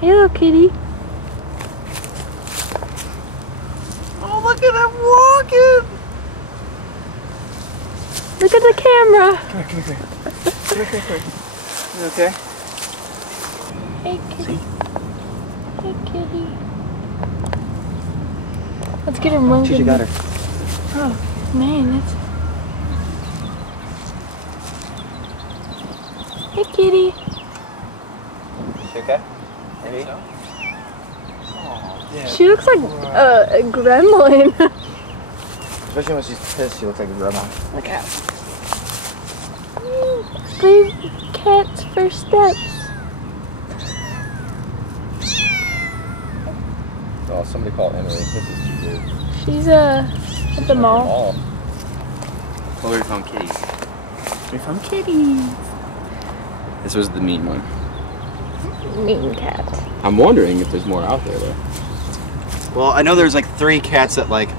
Hey, little kitty. Oh, look at him walking! Look at the camera. Come here. You okay? Hey, kitty. Hey, kitty. Let's get her moving. You got her. Oh, man, that's... Hey, kitty. She okay? Maybe so. Yeah. She looks like a gremlin. Especially when she's pissed, she looks like a grandma. Look out. Brave cat's first steps. Oh, somebody call Emily. This is too big. She's at the mall. Well, we found kitties. We found kitties. This was the mean one. Mean cat. I'm wondering if there's more out there though. Well, I know there's like 3 cats that like